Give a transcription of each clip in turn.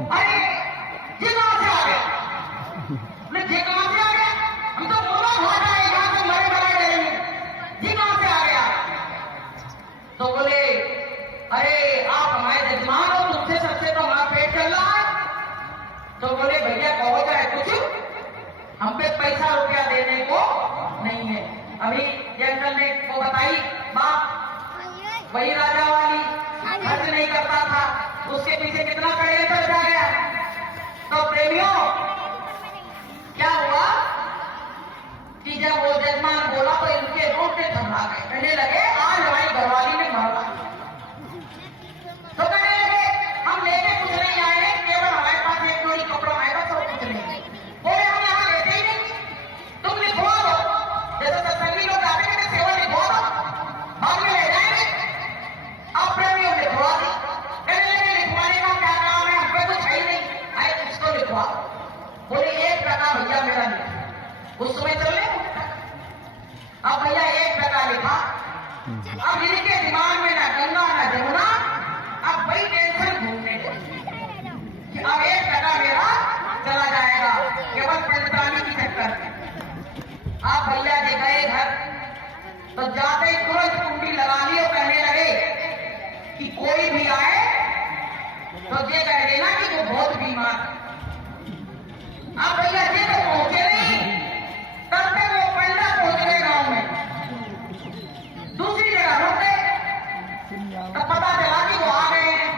अरे ये कहां से आ गया? मैं ये कहां से आ गया? हम तो बोला घाटा है, यहाँ से मरे मरे रहेंगे, ये कहां से आ गया? तो बोले अरे आप हमारे जजमान हो, तुमसे सबसे तो हमारा पेट चल रहा है। तो बोले भैया कहो चाहे कुछ, हम पे पैसा रुपया देने को नहीं है। अभी ये अंकल ने को बताई बात, वही राजा वाली खर्च नहीं करता था, उसके पीछे कितना षड्यंत्र रचा गया। तो प्रेमियों क्या हुआ कि जब वो जजमान बोला तो इनके रोटे घबरा गए, कहने लगे आज हमारी घरवाली ने मारा। तो कहने लगे हम लेके कुछ नहीं आए हैं, केवल हमारे पास एक जोड़ी कपड़ा आएगा, तो कुछ नहीं। बोले हम यहाँ लेते ही नहीं, तुम लिखवा दो, जैसे सत्संगी लोग जाते हैं सेवा लिखवा दो, बाद में ले जाएंगे। आप प्रेमियों लिखवा दी। कहने लगे लिखवाने का क्या काम है, हम पे कुछ है ही नहीं, आए इसको लिखवा। बोले 1 टका भैया मेरा लिखा, उस समय चल रहे। अब भैया 1 टका लिखा। अब इनके दिमाग में ना गंगा ना जमुना, अब वही टेंशन घूमने कि अब 1 टका मेरा चला जाएगा केवल पंडितानी की चक्कर में। आप भैया जी गए घर, तो जाते ही तुरंत कुंडी लगा ली और कहने लगे कि कोई भी आए तो ये कह देना कि वो बहुत बीमार। आप भैया जी तो पहुंचे नहीं, तब तक वो पंडा पहुंच गए गांव में, दूसरी जगह रुक गए। तब पता चला कि वो आ गए हैं।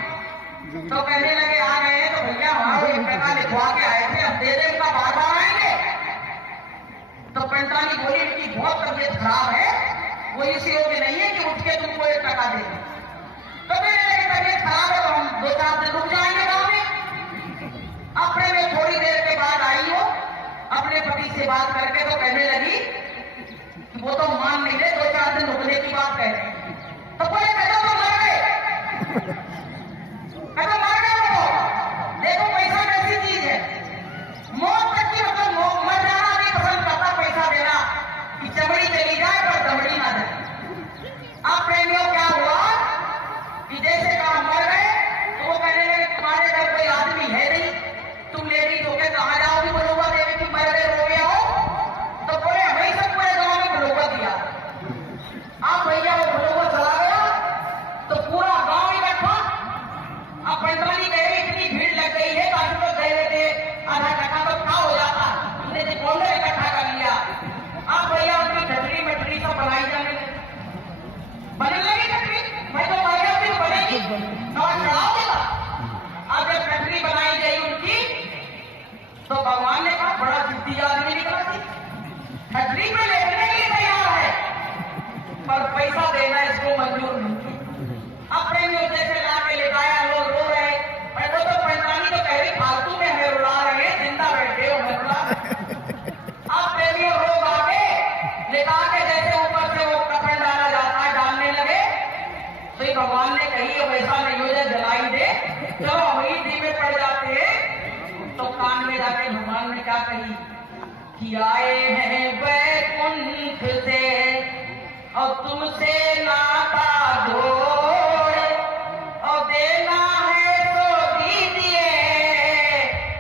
तो कहने लगे आ गए हैं तो भैया हमारा 1 टका लिखवा के आए थे, अब दे दे, उनका बार बार आएंगे। तो पंडितानी बोली इनकी बहुत तबीयत खराब है, वो इसी योग्य नहीं है कि उठ के तुमको 1 टका दे दे। तो कहने लगे तबीयत खराब है तो हम 2-4 दिन रुक जाएंगे गाँव में। अपने में थोड़ी देर के बाद आई हो, अपने पति से बात करके तो कहने लगी वो तो मान नहीं रहे, 2-4 दिन रुकने की बात कह रहे। तो बोले कहते तो मर गए, कहते मर गए वो। देखो पैसा कैसी चीज है, मौत तक की मतलब मर जाना नहीं पसंद करता, पैसा देना कि चमड़ी चली जाए पर दमड़ी ना जाए। आप प्रेमियों क्या हुआ कि जैसे कहा मर गए तो वो कहने लगे तुम्हारे घर कोई आदमी है नहीं, तुम लेडीज होके कहा जाओगी बलोबा देवी कि मर गए रो गया हो। तो बोले हमें सब पूरे गांव में बलोबा दिया। आप भैया वो बलोबा चला गया तो पूरा गांव इकट्ठा। अब पंडितानी कह रही इतनी भीड़ लग गई है, काफी लोग गए हुए थे, आधा घंटा तो क्या हो जाता, हमने जो काउंटर इकट्ठा कर लिया। आप भैया उनकी ठटरी मटरी सब बनाई जाने लगी, बनने लगी ठटरी, मैं तो मर गया फिर बनेगी और चढ़ाओ देगा। अब जब ठटरी बनाई गई उनकी तो भगवान ने कहा बड़ा जिद्दी आदमी निकला थी, ठटरी पे लेटने के लिए तैयार है पर पैसा देना इसको मंजूर नहीं। अब प्रेमियों जैसे ला के लेटाया, लोग रो रहे, मैं तो पंडितानी तो कह रही फालतू में हमें रुला रहे हैं, जिंदा बैठे हो हमें रुला। अब प्रेमियों रोग आगे लेटा के जैसे ऊपर से वो कफन डाला जाता है डालने लगे, तो ये भगवान ने कही वैसा नहीं हो जाए, जलाई दे, चलो वही दी में पड़ जाते हैं। तो कान में जाके भगवान ने क्या कही कि आए हैं वैकुंठ से और तुमसे नाता जोड़ और देना है तो दीजिए।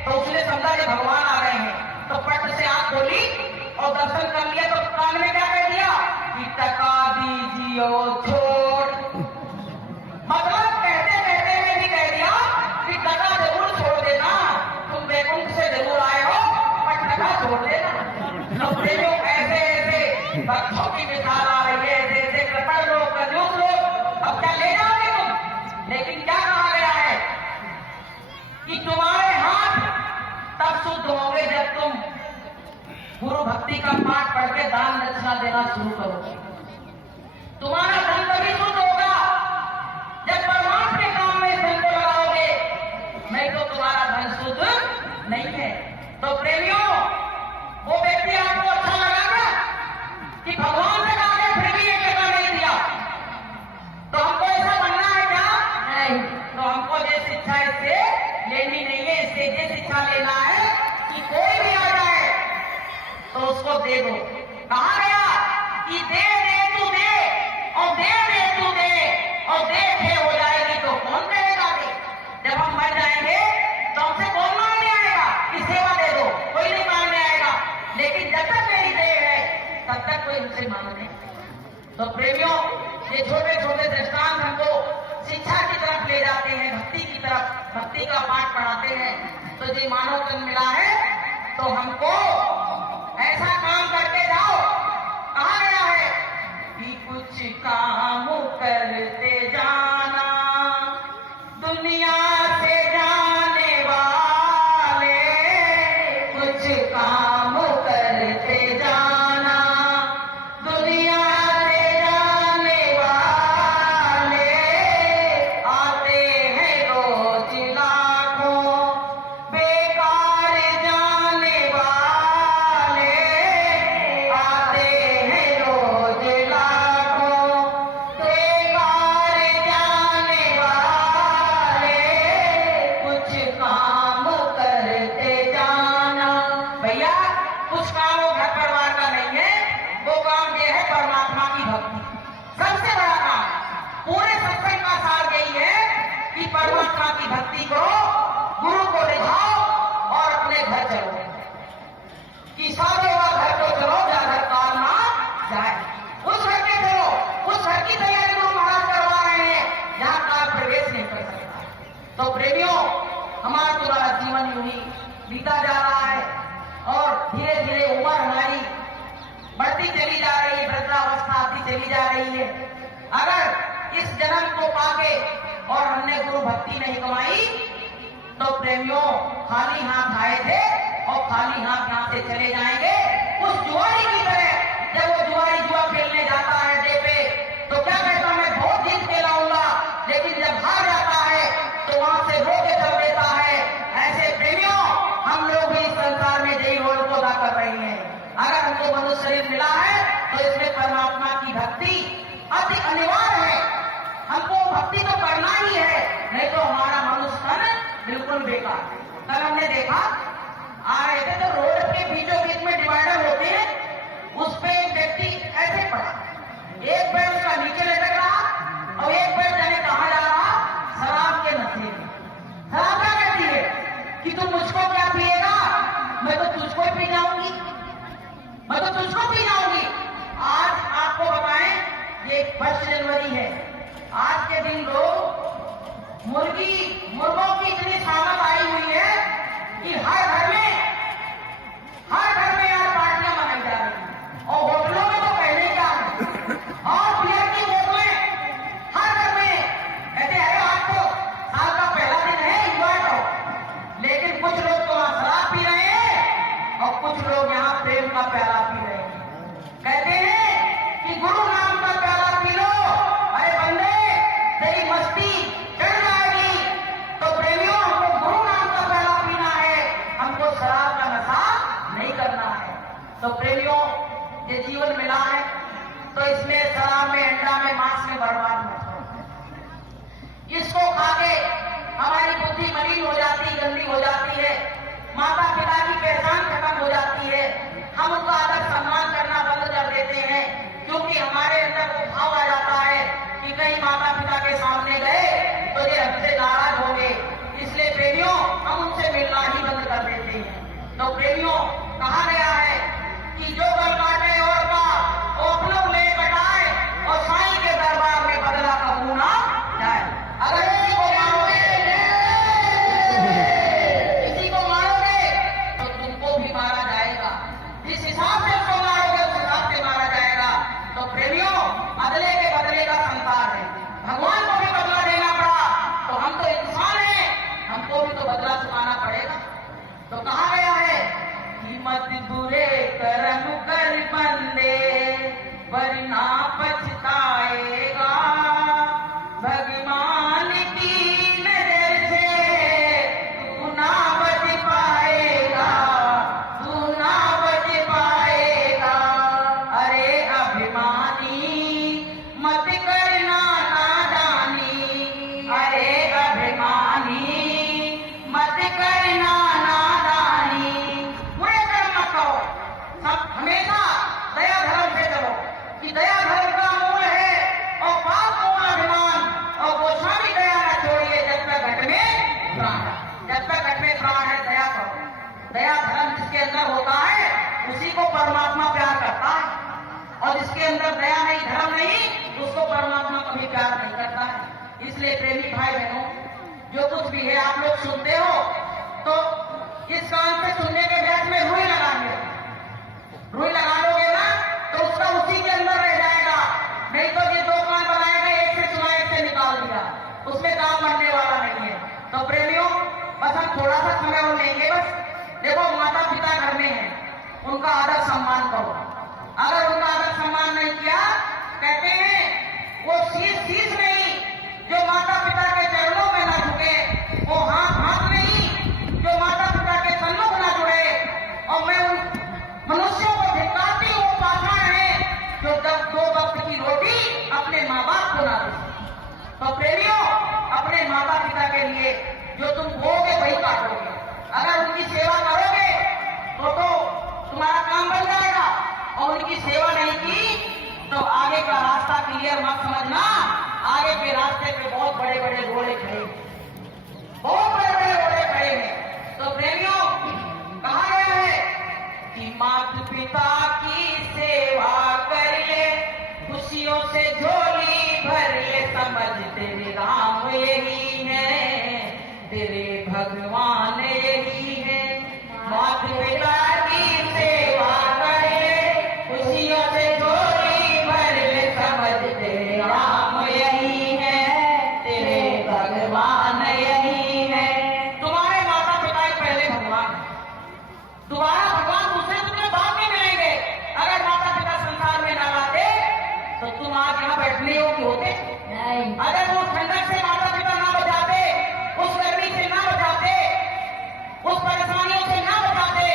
तो उसने समझा कि भगवान आ रहे हैं, तो पट से आंख खोली और दर्शन कर लिया। तो कान में क्या कह दिया कि टका दीजिए छोड़, मतलब कहते कहते में भी कह दिया कि टका जरूर छोड़ देना, तुम वैकुंठ से जरूर आए हो पर टका छोड़ देना। तो प्रेमियों ऐसे ऐसे भक्तों की मिसाल आ रही है, ऐसे ऐसे कृपण लोग कंजूस लोग, अब क्या ले जाओगे तुम। लेकिन क्या कहा गया है कि तुम्हारे हाथ तब शुद्ध होंगे जब तुम गुरु भक्ति का पाठ पढ़ के दान दक्षिणा देना शुरू करोगे। तुम्हारा धन तभी शुद्ध होगा जब परमात्मा के काम में धन को लगाओगे, नहीं तो तुम्हारा धन शुद्ध नहीं है। तो प्रेमियों वो व्यक्ति आपको अच्छा लगा क्या कि भगवान से कहा फिर भी 1 टका नहीं दिया, तो हमको ऐसा बनना है क्या? नहीं, तो हमको ये शिक्षा इससे लेनी नहीं है, इससे ये शिक्षा लेना है कि कोई भी आ जाए तो उसको दे दो। कहा गया कि दे दे तू दे और दे दे तू दे और दे हो जाएगी तो कौन कहेगा दे। जब हम मर जाएंगे तो तो प्रेमियों, ये छोटे छोटे दृष्टांत हमको शिक्षा की तरफ ले जाते हैं, भक्ति की तरफ, भक्ति का पाठ पढ़ाते हैं। तो जो मानव जन्म मिला है तो हमको ऐसा काम करके जाओ। कहा गया है कि कुछ काम करते जाना, दुनिया से जाने वाले, कुछ काम करते जाना, दुनिया से जाने वाले, आते हैं रोज लाखों, बेकार जाने वाले, आते हैं रोज लाखों, बेकार जाने वाले, कुछ काम करते जाना। भैया, कुछ काम वो घर परिवार का नहीं है, वो काम ये है परमात्मा की भक्ति। सबसे बड़ा काम पूरे सत्संग का सार यही है कि परमात्मा की भक्ति करो, गुरु को रिझाओ और अपने घर चलो। कि सारे घर को चलो जहाँ घर काल ना जाए, उस घर के चलो, उस घर की तैयारी गुरु महाराज करवा रहे हैं जहाँ काल प्रवेश नहीं कर सकता। तो प्रेमियों, हमारा तुम्हारा जीवन यूं ही बीता जा रहा है और धीरे धीरे उम्र हमारी बढ़ती चली जा रही है, वृद्धावस्था आती चली जा रही है। अगर इस जन्म को पाके और हमने गुरु भक्ति नहीं कमाई तो प्रेमियों, खाली हाथ आए थे और खाली हाथ यहाँ से चले जाएंगे। उस जुआरी की तरह जब वो जुआरी जुआ खेलने जाता है अड्डे पे, तो क्या कहता, मैं बहुत जीत के लाऊंगा, लेकिन जब हार जाता है तो वहां से रो के चल देता है। ऐसे प्रेमियों, हम लोग भी इस संसार में यही रोल को अदा कर रहे हैं। अगर हमको मनुष्य शरीर मिला है तो इसमें परमात्मा की भक्ति अति अनिवार्य है। हमको भक्ति तो करना ही है, नहीं तो हमारा मनुष्य तन बिल्कुल बेकार। कल हमने देखा, आ रहे थे तो रोड के बीचों बीच में डिवाइडर होते हैं, उस पे एक व्यक्ति ऐसे पड़ा, एक पैर उसका नीचे लटक रहा और एक पैर जाने कहा जा रहा, शराब के नशे में। शराब क्या कहती है कि तुम मुझको क्या पिएगा, मैं तो तुझको पी जाऊंगी, मैं तो तुझको पी जाऊंगी। आज आपको बताएं, ये 1 जनवरी है, आज के दिन लोग मुर्गों की इतनी सामत आई हुई है कि हर घर में यार पार्टियां मनाई जा रही हैं। और होटलों में तो पहले क्या है, और बियर की बोतलें हर घर में। कहते हैं आज तो साल का पहला दिन है, एंजॉय करो। लेकिन कुछ लोग तो वहां शराब पी रहे हैं और कुछ लोग यहाँ प्रेम का प्याला पी रहे हैं। कहते हैं कि गुरु नाम का प्याला पी लो, अरे बंदे तेरी मस्ती चढ़ जाएगी। तो प्रेमियों, हमको गुरु नाम का प्याला पीना है, हमको शराब का नशा नहीं करना है। तो प्रेमियों, ये जीवन मिला है तो इसमें शराब में, अंडा में, मांस में बर्बाद मत करो। इसको खाके हमारी बुद्धि मलिन हो जाती, गंदी हो जाती है, माता पिता की पहचान खत्म हो जाती है, हम उनका आदर सम्मान करना बंद कर देते हैं, क्योंकि हमारे अंदर वो भाव आ जाता है कि कहीं माता पिता के सामने गए तो ये हमसे नाराज होंगे, इसलिए प्रेमियों हम उनसे मिलना ही बंद कर देते हैं। तो प्रेमियों, कहा गया है कि जो गल काटे और का वो अपनों ले कटाए और साईं के दरबार में बदला कबू ना जाए। अगर किसी को मारोगे तो तुमको भी मारा जाएगा, जिस हिसाब से उसको मारोगे उस हिसाब से मारा जाएगा। तो प्रेमियों, बदले के बदले का संसार है, भगवान को भी बदला देना पड़ा तो हम तो इंसान हैं, हमको भी तो बदला चुकाना पड़ेगा। तो कहा गया है कि मत बुरे कर्म कर बंदे वरना पछताएगा, भगवान की नजर से तू ना बच पाएगा, तू ना बच पाएगा। अरे अभिमानी मत करना नादानी, अरे अभिमानी मत करना नादानी। बुरे कर्म मत करो, सब हमेशा दया धर्म से चलो, कि दया धर्म का मूल है और पाप मूल अभिमान। और गोस्वामी दया न छोड़िए जब तक घट में प्राण है, जब तक घट में प्राण है दया करो। दया धर्म जिसके अंदर होता है उसी को परमात्मा प्यार करता है। और जिसके अंदर दया नहीं, धर्म नहीं, उसको परमात्मा कभी प्यार नहीं करता है। इसलिए प्रेमी भाई बहनों, जो कुछ भी है आप लोग सुनते हो तो इस कान से सुनने के ब्याज में रुई लगाएंगे, रुई लगा लोगे ना तो उसका उसी के अंदर रह जाएगा। नहीं तो ये दो कान बनाए गए, एक से सुना एक से निकाल दिया, उसमें काम बनने वाला नहीं है। तो प्रेमियों, बस हम थोड़ा सा समय और लेंगे। बस देखो, माता पिता घर में है, उनका आदर सम्मान करो। अगर उनका आदर सम्मान नहीं किया, कहते हैं वो शीश नहीं जो माता पिता के चरणों में ना झुके, वो हाथ नहीं जो माता पिता के सन्मुख ना जुड़े, और मैं उन मनुष्यों को धिक्कारती हूँ, पाषाण है जो दो वक्त की रोटी अपने माँ बाप को ना दे। तो प्रेमियों, अपने माता पिता के लिए जो तुम बोगे वही काटोगे। अगर उनकी सेवा करोगे तो तुम्हारा काम बन जाएगा, और उनकी सेवा नहीं की तो आगे का रास्ता क्लियर मत समझना। आगे के रास्ते पे बहुत बड़े बड़े घोड़े खड़े, बहुत बड़े बड़े घोड़े खड़े हैं। तो प्रेमियों, कहा गया है कि माता पिता की सेवा करिए, खुशियों से झोली भरिए, समझ तेरे राम यही है, तेरे भगवान यही है। माता पिता की सेवा करिए, खुशियों से झोली भरिए, समझ तेरे राम यही है, तेरे भगवान यही है। तुम्हारे माता पिता ही पहले भगवान, तुम्हारा भगवान दूसरे तुम्हें बाद में मिलेंगे। अगर माता पिता संसार में ना लाते तो तुम आज यहाँ बैठने योग्य होते नहीं। अगर वो ठंडक से माता पिता ना बचाते, उस गर्मी से ना बचाते, उस परेशानियों से ना बचाते,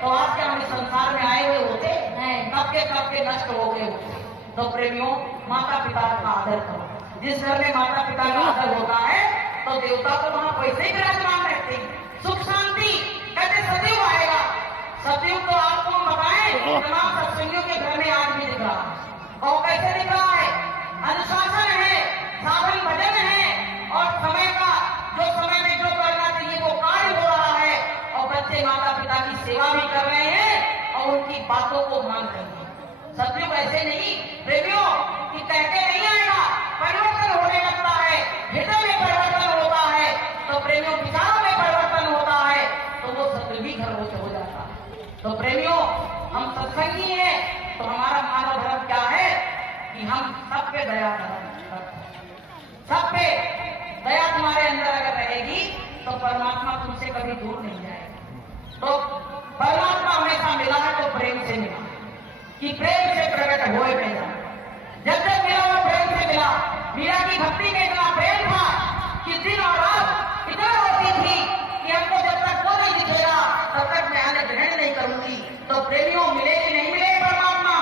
तो आज क्या हम इस संसार में आए हुए होते नहीं, कब के नष्ट हो गए होते। तो प्रेमियों, माता पिता का आदर करो। जिस घर में माता पिता का आदर होता है तो देवता तो वहां वैसे ही विराजमान रहते हैं, सुख शांति कहते सदैव आएगा। सदैव तो आपको बताएं, तमाम सत्संगियों के घर में आज भी दिख रहा है। और कैसे दिख रहा है? अनुशासन है, साधन भजन है, और समय का जो समय में जो करना चाहिए वो कार्य हो रहा है, और बच्चे माता पिता की सेवा भी कर रहे हैं और उनकी बातों को मान रहे हैं। सदैव ऐसे नहीं प्रेमियों कि कहते नहीं आएगा, परिवर्तन होने लगता है, हृदय में परिवर्तन होता है, तो प्रेमियों विचारों में परिवर्तन होता है, तो वो सदैव भी घर हो जाता है। तो प्रेमियों, हम सत्संगी हैं तो हमारा मानव धर्म क्या है कि हम सब पे दया करें। सब पे दया तुम्हारे अंदर अगर रहेगी तो परमात्मा तुमसे कभी दूर नहीं जाएगा। तो परमात्मा हमेशा मिला है तो प्रेम से मिला, कि प्रेम से प्रकट होए मिला। जब जब मिला वो प्रेम से मिला। मीरा की भक्ति में इतना प्रेम था कि दिन और रात इतना रोती थी कि हमको जब तक वो नहीं दिखेगा तब तक मैं आने ग्रहण नहीं करूंगी। तो प्रेमियों, मिले कि नहीं मिले परमात्मा,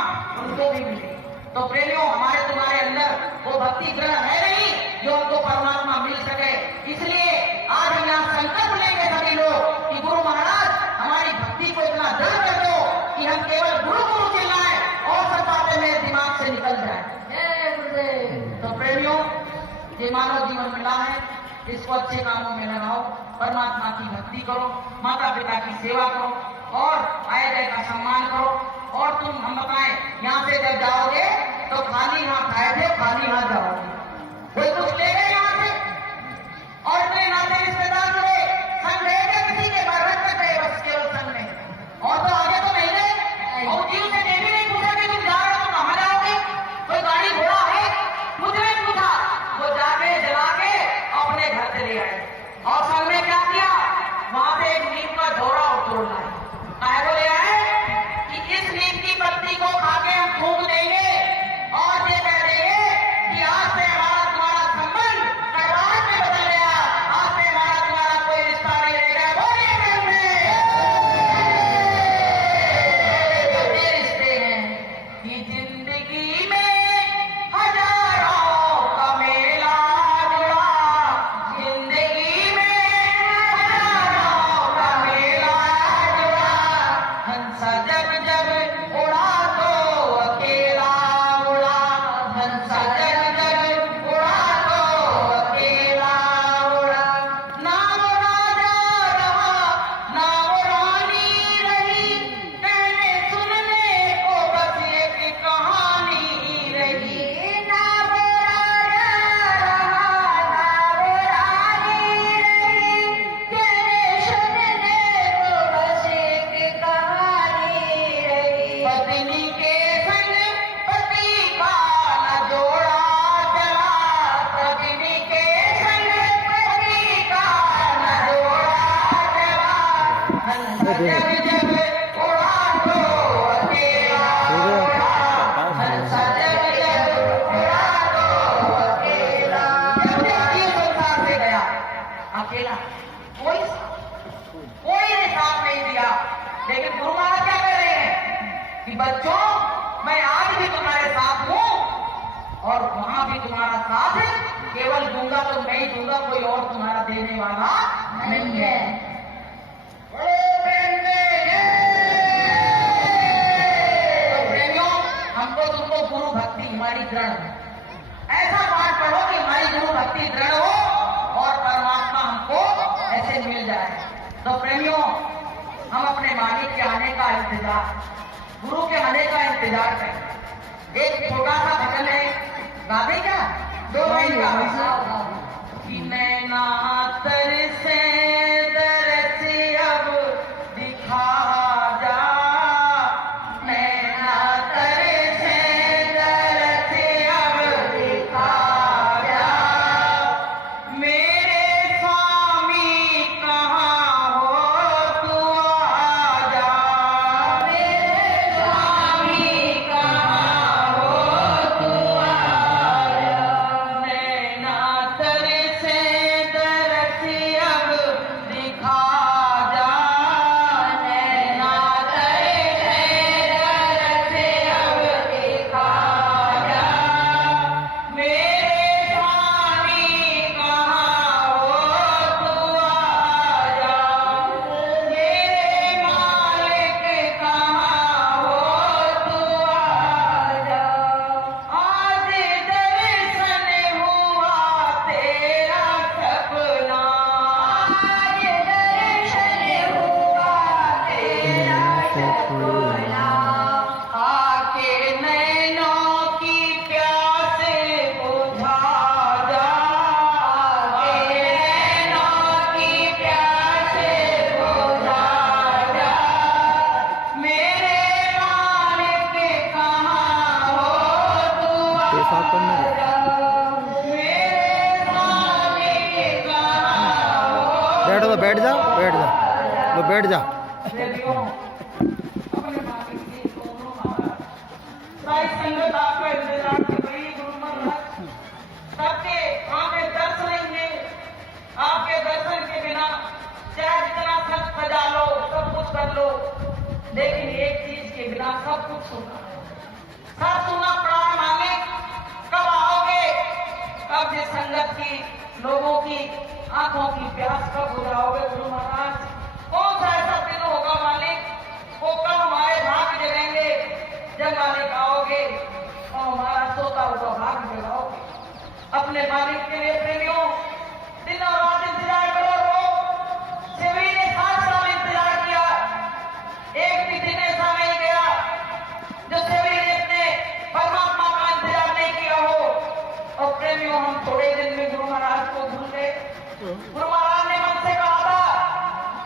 उनको भी मिले। तो प्रेमियों, हमारे तुम्हारे अंदर वो भक्ति ग्रह है नहीं जो हमको परमात्मा मिल सके। इसलिए आज हम यहाँ संकल्प लेंगे सभी लोग कि गुरु महाराज हमारी भक्ति को इतना दृढ़ कर दो कि हम केवल गुरु गुरु चिल्लाएं और सब बातें मेरे दिमाग से निकल जाए। तो प्रेमियों, ये मानव जीवन मिला है, इसको अच्छे कामों में लगाओ, परमात्मा की भक्ति करो, माता पिता की सेवा करो, और आए गए का सम्मान करो। और तुम हम बताएं, यहाँ से जब जाओगे तो खाली हाथ आए थे, खाली हाथ जाओगे। कोई कुछ ले गए यहाँ से, और अपने नाते रिश्तेदार जुड़े, संग रहेंगे किसी के बरहत में गए, बस केवल संग में, और तो आगे तो नहीं गए। और जीव से ये भी नहीं पूछा कि तुम जा रहे हो कहाँ जाओगे, कोई गाड़ी घोड़ा है, कुछ नहीं पूछा। वो जाके जला के अपने घर से ले आए, और संग में क्या किया, वहां से एक नीम का झोरा और तोड़ लाए। काहे को ले आए कि इस नीम की पत्ती को खाके हम फूंक देंगे और ये कह देंगे कि आज से हमारा तुम्हारा संबंध हंस जब जब उड़ा तो अकेला उड़ा, हंस जब जब उड़ा तो अकेला। जब जब ये संसार से गया अकेला, कोई ने साथ नहीं दिया। लेकिन गुरु महाराज क्या कह रहे हैं कि बच्चों, मैं आज भी तुम्हारे साथ हूं और वहां भी तुम्हारा साथ है। केवल दूंगा तो मैं ही दूंगा, कोई और तुम्हारा देने वाला नहीं है। तो प्रेमियों, हमको तुमको गुरु भक्ति हमारी दृढ़ है। ऐसा पाठ पढ़ो कि हमारी गुरु भक्ति दृढ़ हो और परमात्मा हमको ऐसे मिल जाए। तो प्रेमियों, हम अपने मालिक के आने का इंतजार, गुरु के आने का इंतजार करें। एक छोटा सा भजन है, गा दे क्या? 2 लाइन का। कि नैना तरसे तरसी अब दिखा जा, नैना तरसे तरसी अब दिखा जा, मेरे स्वामी कहाँ हो तू आ जा, मेरे स्वामी कहाँ हो तू आ जा, नैना तरसे तरसी अब दिखा जा, नैना तरसे तरसी अब दिखा जा, मेरे स्वामी कहाँ हो तू आ जा, मेरे मालिक कहाँ हो तू आ जा। आज दर्शन हुआ तेरा सपना, आज दर्शन हुआ तेरा सपना, आके नैनों की प्यास बुझा जा, आके नैनों की प्यास बुझा जा, मेरे मालिक कहाँ हो तू आ जा, मेरे मालिक कहाँ हो। बैठ जा, बैठ जा, बैठ जा, वो बैठ जा। प्रेमियों, अपने मालिक की दोनों महाराज, सारी संगत आपका इंतजार कर रही है। गुरु महाराज सबके आंखें दर्श लेंगे। आपके दर्शन के बिना चाहे जितना सब सजा लो, सब कुछ कर लो, लेकिन एक चीज के बिना सब कुछ सुना, सब सुना पड़ा है। मालिक कब आओगे? कब जिस संगत की, लोगों की आंखों की प्यास कब बुझाओगे? गुरु महाराज कौन सा ऐसा दिन होगा मालिक, वो कब हमारे भाग जगेंगे? जब मालिक आओगे और हमारा सोता हुआ भाग जगाओगे। अपने मालिक के लिए प्रेमियों दिन और रात इंतजार करो। शिवरी ने 7 साल इंतजार किया, एक भी दिन ऐसा नहीं गया जो शिवरी ने अपने परमात्मा का इंतजार नहीं किया हो। और प्रेमियों, हम थोड़े दिन में गुरु महाराज को भूल गए। गुरु महाराज ने मन से कहा था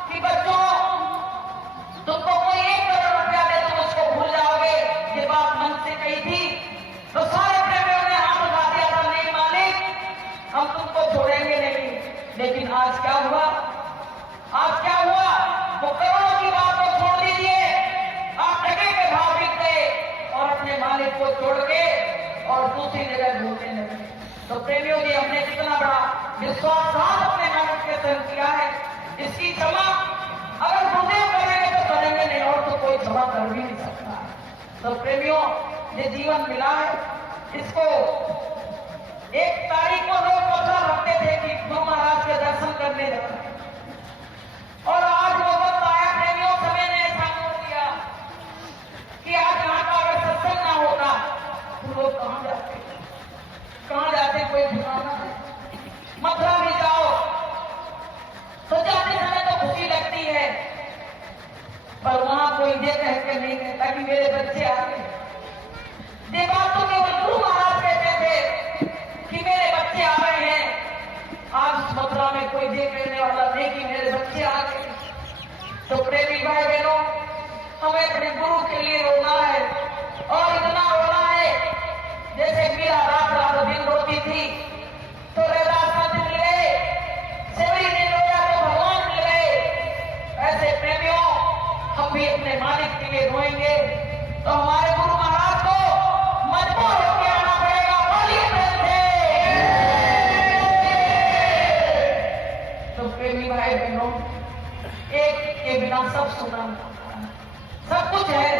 कि बच्चों, तुमको कोई 1 करोड़ रुपया दे तुम उसको भूल जाओगे। ये बात मन से कही थी तो सारे प्रेमियों ने हाथ उठा दिया था, नहीं मालिक, हम तुमको छोड़ेंगे नहीं। लेकिन आज क्या हुआ? आज क्या हुआ? वो करोड़ों की बात को छोड़ दीजिए, आप ठगे के भाव बिक गए और अपने मालिक को छोड़ के और दूसरी जगह ढूंढने लगे। तो प्रेमियों जी, हमने कितना बड़ा विश्वासघात अपने मालिक के संग किया है। इसकी क्षमा अगर गुरुदेव करेंगे तो करेंगे, नहीं और तो कोई क्षमा कर भी नहीं सकता। तो प्रेमियों, ये जीवन मिला है, इसको 1 तारीख को लोग मतलब रखते थे कि गुरु महाराज के दर्शन करने जाना, और आज वो वक्त आया प्रेमियों, समय ने ऐसा मोड़ दिया कि आज यहाँ का अगर सत्संग ना होता तो लोग कहाँ जाते, कहाँ जाते? कोई ठिकाना है। मथुरा भी जाओ तो जाते समय तो खुशी लगती है, पर वहां कोई ये कह के नहीं कहता कि मेरे बच्चे आ गए। ये बात तो केवल गुरु महाराज कहते थे कि मेरे बच्चे आ रहे हैं। आज मथुरा में कोई ये कहने वाला नहीं कि मेरे बच्चे आ गए। तो प्रेमी भाई बहनों, हमें अपने गुरु के लिए रोना है, और इतना रोना है जैसे मीरा रात रात दिन रोती थी तो रैदास मिल गए, शिवरी ने रोया तो भगवान मिल गए। ऐसे प्रेमियों, भी अपने मालिक के लिए रोएंगे तो हमारे गुरु महाराज को मजबूर होकर आना पड़ेगा। बोलिए प्रेम से। तो प्रेमी भाई बहनों, एक के बिना सब सुना, सब कुछ है।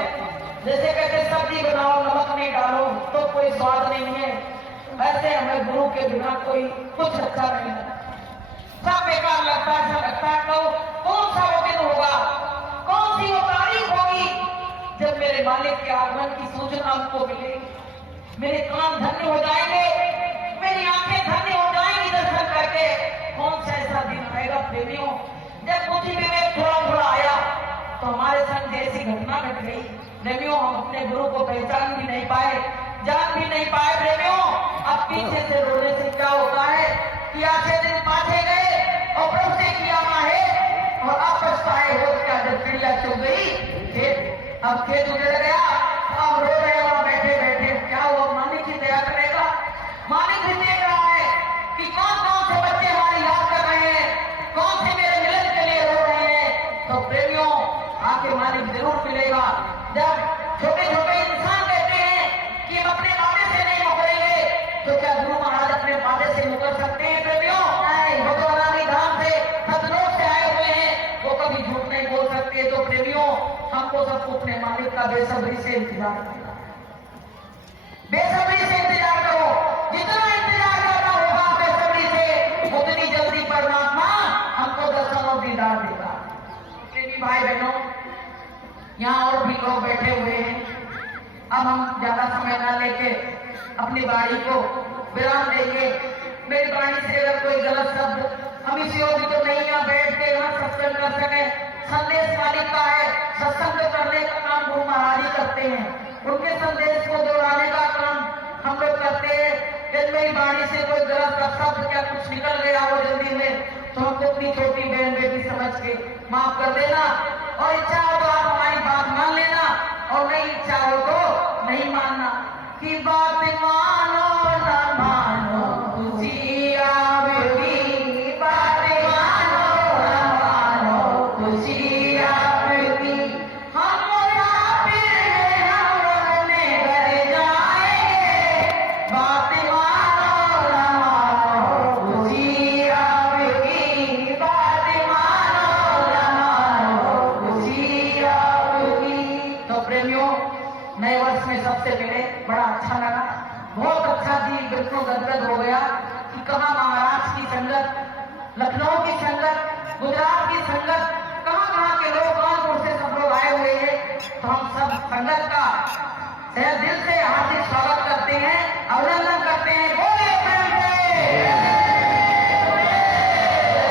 जैसे कहते सब्जी बनाओ नमक नहीं डालो तो कोई स्वाद नहीं है, वैसे हमें गुरु के बिना कोई कुछ अच्छा नहीं लगता, सब बेकार लगता है। ऐसा लगता है तो कौन सा वो दिन होगा, कौन सी वो तारीख होगी जब मेरे मालिक के आगमन की सूचना हमको मिलेगी, मेरे कान धन्य हो जाएंगे, मेरी आंखें धन्य हो जाएंगी दर्शन करके। कौन सा ऐसा दिन आएगा प्रेमियों, जब बुद्धि में थोड़ा थोड़ा आया तो हमारे संग ऐसी घटना घट गई प्रेमियों, हम अपने गुरु को पहचान भी नहीं पाए, जान भी नहीं पाए प्रेमियों। अब पीछे से रोने से क्या होता है कि आधे दिन पाछे गए और प्रभु से किया है और अब पछताए हो क्या जब चिड़िया चुग गई खेत, अब खेत उजड़ गया, अब रो रहे वहां बैठे बैठे। क्या हुआ, मालिक की दया करेगा, मालिक भी देख रहा है कि कौन कौन से बच्चे हमारी याद कर रहे हैं, कौन से मेरे मिलन के लिए रो रहे हैं। तो प्रेमियों आके मालिक जरूर मिलेगा। जब छोटे छोटे इंसान कहते हैं कि हम अपने वादे से नहीं मुकरेंगे, तो क्या गुरु महाराज अपने वादे से मुकर सकते हैं प्रेमियों? नहीं, वो तो अनादि धाम से सतलोक से आए हुए हैं, वो कभी झूठ नहीं बोल सकते। तो प्रेमियों हमको सबको अपने मालिक का बेसब्री से इंतजार करना, बेसब्री से इंतजार करो, जितना इंतजार करना होगा बेसब्री से उतनी जल्दी परमात्मा हमको दर्शन और दीदार देगा। प्रेमी भाई बहनों, यहाँ और भी लोग बैठे हुए हैं, अब हम ज्यादा समय ना लेके अपनी वाणी को विराम देंगे। मेरी वाणी से अगर कोई गलत शब्द हम इस योगी तो नहीं यहाँ बैठ के यहाँ सत्संग कर सके, संदेश मालिक का है, सत्संग करने का काम गुरु महाराज ही करते हैं, उनके संदेश को दोहराने का काम हम लोग करते हैं। यदि मेरी वाणी से कोई गलत शब्द क्या कुछ निकल गया हो जल्दी में, तो हमको अपनी छोटी बहन बेटी समझ के माफ कर देना, और इच्छा हो तो आप हमारी बात मान लेना, और नहीं इच्छा हो तो नहीं मानना। कि बात मानो न मानो खुशी आपकी, बात मानो न मानो खुशी आपकी, हम मुसाफिर हम अपने घर जाएंगे, बात मानो न मानो खुशी आपकी, बात मानो न मानो खुशी आपकी। तो प्रेमियों, नए वर्ष में सबसे पहले बड़ा अच्छा लगा, बहुत अच्छा दिल बिल्कुल गदगद हो गया कि कहाँ महाराष्ट्र की संगत, लखनऊ की संगत, गुजरात की संगत, कहाँ के लोग कानपुर से सब लोग आए हुए हैं। तो हम सब संगत का दिल से हार्दिक स्वागत करते हैं, अभिनंदन करते हैं।